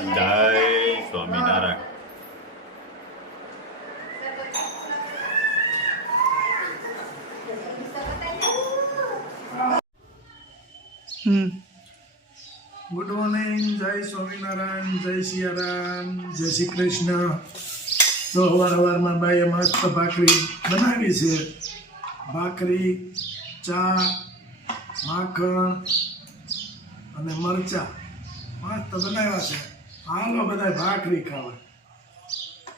જય Swaminarayan. Good morning, જય સ્વામિનારાયણ, જય સિયારામ, જય શ્રી કૃષ્ણ. તો અવારમાં બાઈએ મસ્ત ભાખરી બનાવી છે. ભાખરી, ચા, માખણ અને મરચા મસ્ત બનાવ્યા છે. હાલો બધા ભાખરી ખાવા.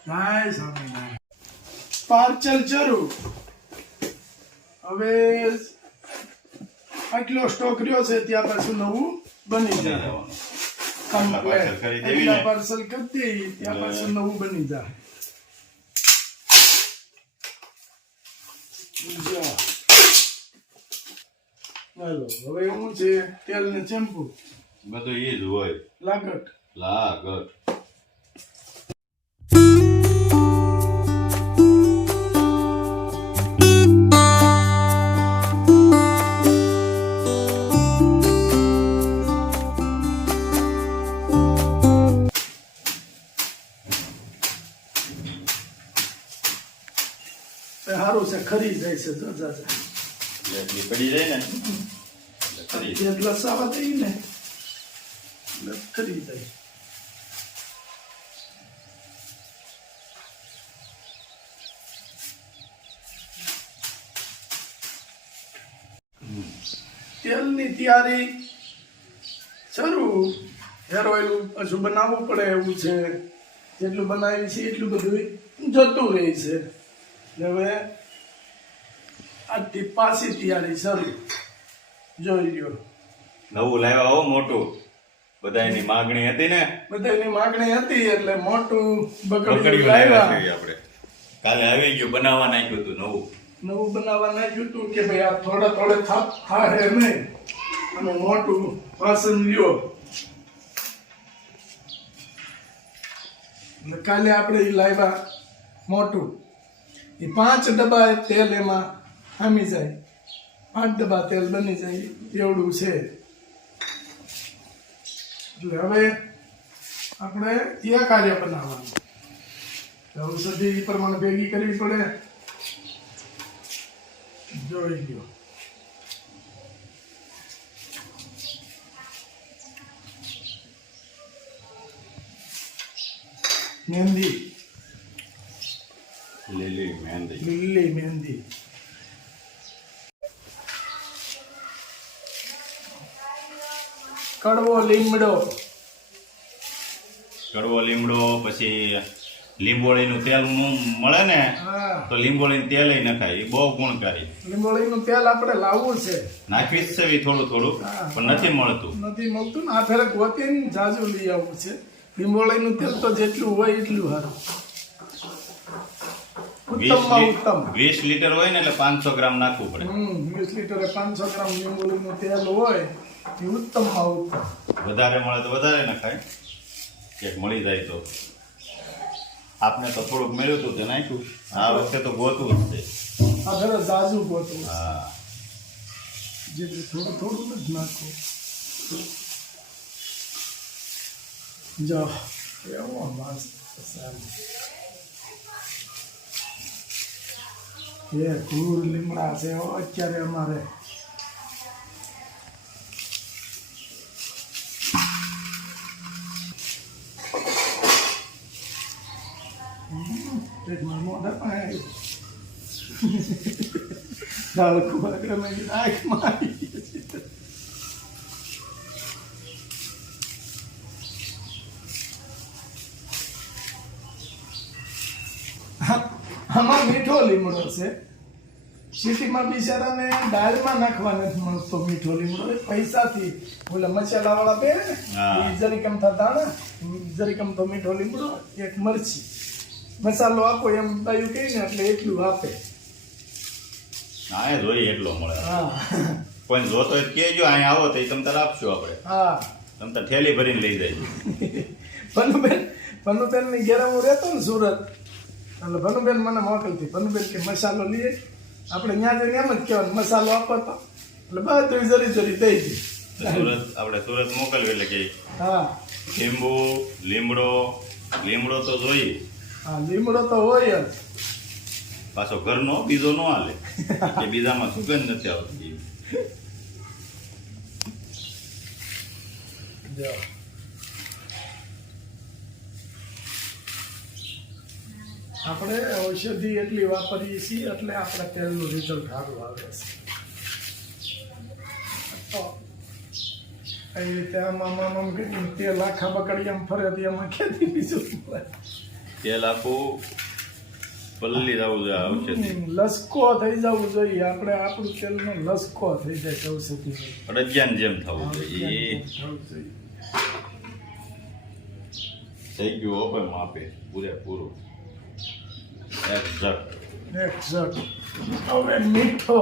જય સ્વામિનારાયણ. પાર્સલ શરૂ. હવે આટલો સ્ટોક રહ્યો છે ત્યાં પાછું નવું બની જાય. પાર્સલ કરી દઈએ ત્યાં પાછું નવું બની જાય. હાલો હવે હું છે તેલ ને ચેમ્પુ બધું એ જ હોય. લાગટ સારું છે. ખરી જાય છે. જો જાજા એટલી પડી જાય ને જેટલા સાવા થઈ ને એટલે ખરી જાય. તેલની તૈયારી શરૂ. હેર ઓઇલ હજુ બનાવવું પડે એવું છે. જેટલું બનાવી છે એટલું બધું જતું રહે છે. હવે આજથી પાછી તૈયારી શરૂ. જોઈ લ્યો. નવું લાવ્યા હો મોટું. બધાની માંગણી હતી ને, બધાની માંગણી હતી એટલે મોટું બકડીયું બકડીયું લાવ્યા. લાવ્યા આપણે. કાલે આવી ગયું, બનાવવા નાખ્યું હતું નવું બનાવવા નાખ્યું હતું કે ભાઈ આ થોડે થાય નહીં અને મોટું વાસણ લ્યો. એટલે કાલે આપણે એ લાવ્યા મોટું. એ 5 ડબ્બા તેલ એમાં આમી જાય. 5 ડબ્બા તેલ બની જાય એવડું છે. એટલે હવે આપણે ત્યાં કાર્ય બનાવવાનું. ઔષધિ એ પ્રમાણે ભેગી કરવી પડે. જોઈ લ્યો. મહેંદી, લીલી મહેંદી. લીલી મહેંદી, કડવો લીમડો, કડવો લીમડો, પછી લીંબોળીનું તેલ મળે ને હા તો લીંબોળીનું તેલ નખાય. એ બહુ ગુણકારી. લીંબોળીનું તેલ આપણે લાવવું છે. નાખવી જ છે એ થોડું થોડું, હા. પણ નથી મળતું. નથી મળતું ને આ ફેરે ગોતીને જાજુ લઈ આવવું છે. લીંબોળીનું તેલ તો જેટલું હોય એટલું સારું. ઉત્તમમાં ઉત્તમ. 20 લીટર હોય ને એટલે 500 ગ્રામ નાખવું પડે. 20 લીટરે 500 ગ્રામ લીંબોળીનું તેલ હોય એ ઉત્તમમાં ઉત્તમ. વધારે મળે તો વધારે નખાય. એક મળી જાય તો. આપને તો થોડુંક મળ્યું હતું તે નાખ્યું. આ વખતે તો ગોતવું જ છે. આ ફેરે જાજુ ગોતવું. હા, જેટલું થોડું થોડું જ નાખવું. જો એવો મસ્ત સારું. એ કુર લીમડા છે અત્યારે અમારે. મોઢા પણ આંખ મારી. આમાં મીઠો લીમડો છે. સિટીમાં બિચારાને દાળમાં નાખવા નથી મળતો મીઠો લીમડો. એ પૈસાથી ઓલા મસાલા વાળા બે ને હા. જરીકમ થતા ને જરીકમ તો મીઠો લીમડો, એક મરચી, મસાલો આપો એમ બાયું કહી ને એટલે એટલું આપે. હા, એ જોઈએ એટલો મળે. હા કોઈ જોતો હોય તો કહેજો, અહીંયા આવો તો એ તમ તાર આપશું આપણે. હા તમ તાર થેલી ભરીને લઈ જાય. ભનુબેન ની ઘેર હું રહેતો ને સુરત, એટલે ભનુબેન મને મોકલતી. ભનુબેન કે મસાલો લઈએ આપણે ત્યાં જઈને એમ જ કહેવાનું મસાલો આપો તો એટલે બધું જરી જરી દઈ દે. તો સુરત આપણે સુરત મોકલ્યું એટલે કે હા લીંબુ લીમડો તો જોઈએ, હા લીમડો તો હોય જ. પાછો ઘરનો બીજો નો હાલે કે બીજામાં સુગંધ નથી આવતી. જો આપણે ઔષધિ એટલી વાપરીએ છીએ એટલે આપણે તેલનું રિઝલ્ટ સારું આવે છે. તો એ રીતે આમાં કરીને તેલ આખા બકડિયામાં ફરે તો એમાં ખેતી બીજું મળે. તેલ આખું પલળી જવું જોઈએ ઔષધિ. લસકો થઈ જવું જોઈએ. આપણે આપણું તેલનો લસકો થઈ જાય ઔષધિ અડદિયાની જેમ થવું જોઈએ. થવું જોઈએ. થઈ ગયું હો ભાઈ માપે પૂરેપૂરું. એક્ઝેક્ટ. હવે મીઠો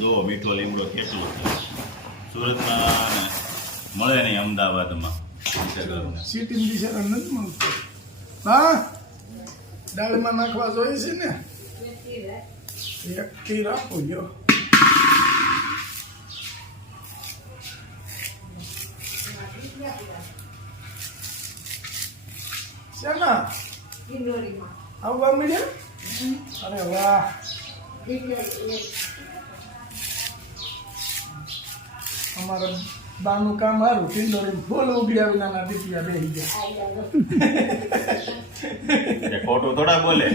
જો મીઠો લીમડો કેટલો છે. સુરતમાં ને મળે નહીં, અમદાવાદમાં સિટી બિચારા નથી મળતો. હા દાળમાં નાખવા જોઈએ છે ને. એક તીર આપો જો. શેના આવવા મળ્યા? અરે વાહ. અમારે બાનું કામ સારું. ટિંડોળી ફૂલ ઉગડ્યા વિનાના દીપિયા બેસી ગયા. એ ખોટું થોડા બોલે.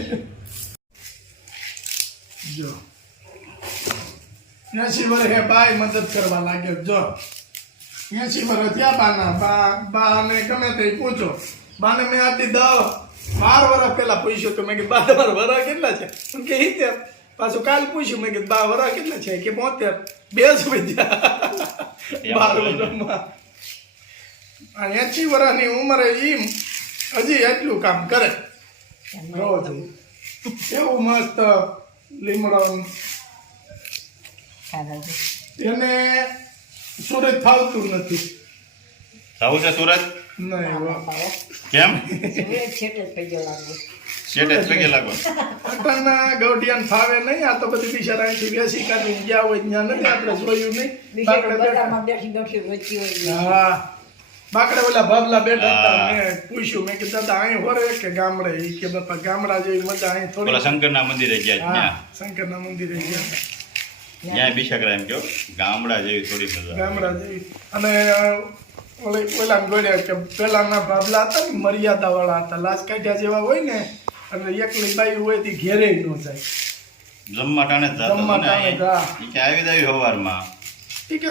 જો 80 વર્ષે બાય મદદ કરવા લાગ્યો. જો 80 વર્ષ થયા બાને ગમે તે પૂછો. બાને મેં આથી 12 વર્ષ પહેલા પૂછ્યું તો મેં કીધું 12 વર્ષ કેટલા છે? કે 70. પાછું કાલ પૂછ્યું મેં કીધું 12 વર્ષ કેટલા છે? કે 72. બે જ વધ્યા 12 વર્ષમાં. 80 વર્ષની ઉંમરે ઈ હજી એટલું કામ કરે રોજ. એવું મસ્ત લીમડો. એને સુરત ફાવતું નથી. થવું છે સુરત? નહીં કેમ? શેઠે જ પગે લાગો. અટણના ગૌઢિયાને ફાવે નહીં. આ તો બધી બિચારા અહીંથી બેસી કાઢીને ગયા હોય ત્યાં નથી આપણે જોયું નહીં. બાકડે બેઠા. હા બાકડે ઓલા ભાભલા બેઠા હતા. મેં પૂછ્યું મેં કીધું દાદા અહીં હોરે કે ગામડે? ઈ કે બાપા ગામડા જેવી મજા અહીં થોડી. ઓલા શંકરના મંદિરે ગયા હા ત્યાં શંકરના મંદિરે ગયા. ત્યાં બિશાકરા એમ કહો ગામડા જેવી થોડી મજા. ગામડા જેવી. અને ઓલા ગોળ્યા કે પેલાના ભાભલા હતા ને મર્યાદા વાળા હતા. લાજ કાઢ્યા જેવા હોય ને એટલે એકલી બાઈ હોય તે ઘેરે ન જાય. જમવા ટાણે જ જતો જમવા હતો ને ટાણે અહીંયા. જા. ઈ કે આવી દાવી સવારમાં. ઈ કે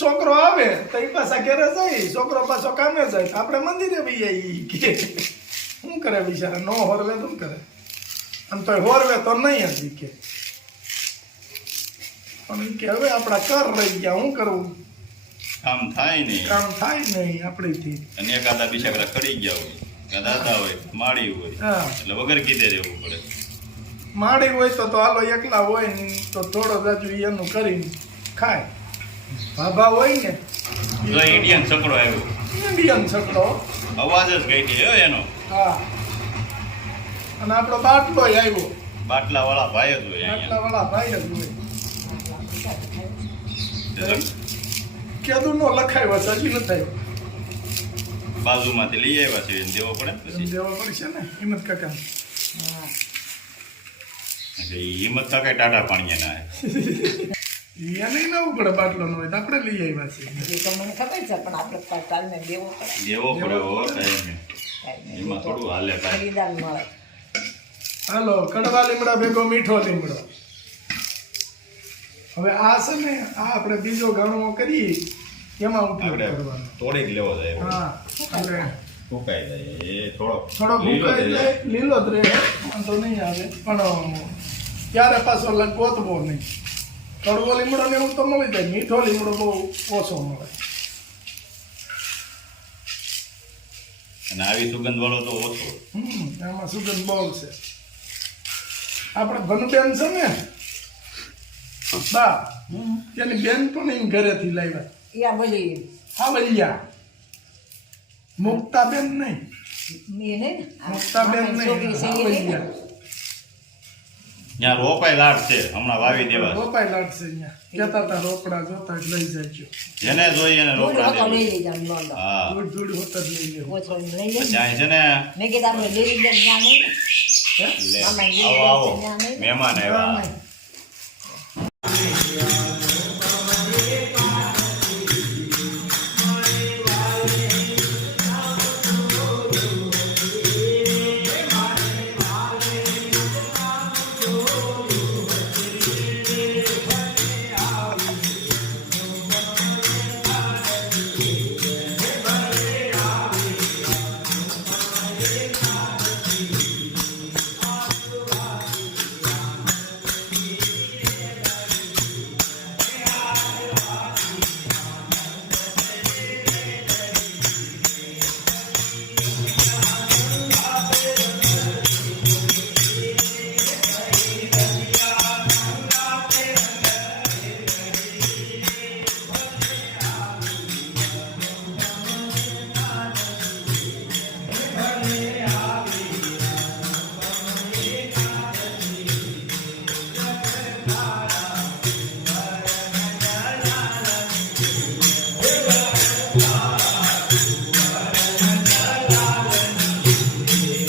છોકરો આવે તો એ પાછા ઘેરે જાય. છોકરો પાછો કામે જાય તો આપણે મંદિરે બી ઈ કે શું કરે બિચારા? નો હોરવે તો શું કરે? અને તો હોરવે તો નહીં હતી કે. પણ ઈ કે હવે આપણા કર રહી ગયા. શું કરવું? કામ થાય નહીં. કામ થાય નહીં આપણીથી. અને એકાદા બિશાકરા ખડી ગયા હોય કે દાદા હોય માળી હોય હા એટલે વગર કીધે રહેવું પડે. માડી હોય તો હાલો એકલા હોય ને તો થોડો જાજુ એનું કરીને ખાય. ભાભા હોય ને જો ઇન્ડિયન છકડો આવ્યો, ઇન્ડિયન છકડો. અવાજ જ ગઈ હો એનો. હા અને આપણો બાટલો આવ્યો. બાટલા વાળા ભાઈ જ હોય બાટલા અહીંયા. વાળા ભાઈ જ હોય. કેદું નો લખાયો છે હજી નથી આવ્યો. બાજુમાંથી લઈ આવ્યા છે એને દેવો પડે ને એમ પછી. દેવા પડશે ને હિંમત કાકા. એટલે ઈ હિંમત કાંઈ ટાટા પાણી ના એને નવું પડે બાટલો નો હોય તો આપણે લઈ આવ્યા છીએ. દેવો પડે હો ટાઈમે. એમાં થોડું હાલે કાંઈ. હાલો કડવા લીમડા ભેગો મીઠો લીમડો. હવે આ છે ને આ આપણે બીજો ગાણો કરીએ એમાં ઉપયોગ આપણે કરવાનો. તોડીક લેવો જાય. હા એટલે ફૂંકાઈ જાય એ થોડો થોડો ભૂકાઈ જાય લીલો જ રહે વાંધો નહીં આવે. પણ ત્યારે પાછો ગોતવો નહીં. કડવો લીમડો ને એવું તો મળી જાય. મીઠો લીમડો બહુ ઓછો મળે. અને આવી સુગંધ વાળો તો ઓછો. એમાં સુગંધ બહુ છે. આપણે ભનુબેન છે ને બા તેની બેન પણ એમ ઘરેથી લાવ્યા. હા વલિયા મુક્તાબેન નહીં. મુક્તાબેન નહીં. હા, વલિયા. ત્યાં રોપાય લાટ છે હમણાં વાવી દેવા છે. રોપાય લાગશે અહીંયા કહેતા હતા રોપડા જોતા જ લઈ જાય જેને જોઈએ એને દૂધ રોપડા હતો લઈ દેવા. લીધા નોંધો. હા દૂધ દૂધ હોતા જ લઈ લેવું ઓછો લઈ લે પછી અહીં છે ને મેં કીધું આપણે લઈ લીધા ત્યાં નહીં લે, મામાએ લઈ આવો આવો લીધા ત્યાં નહીં મહેમાન આવ્યા મામાએ.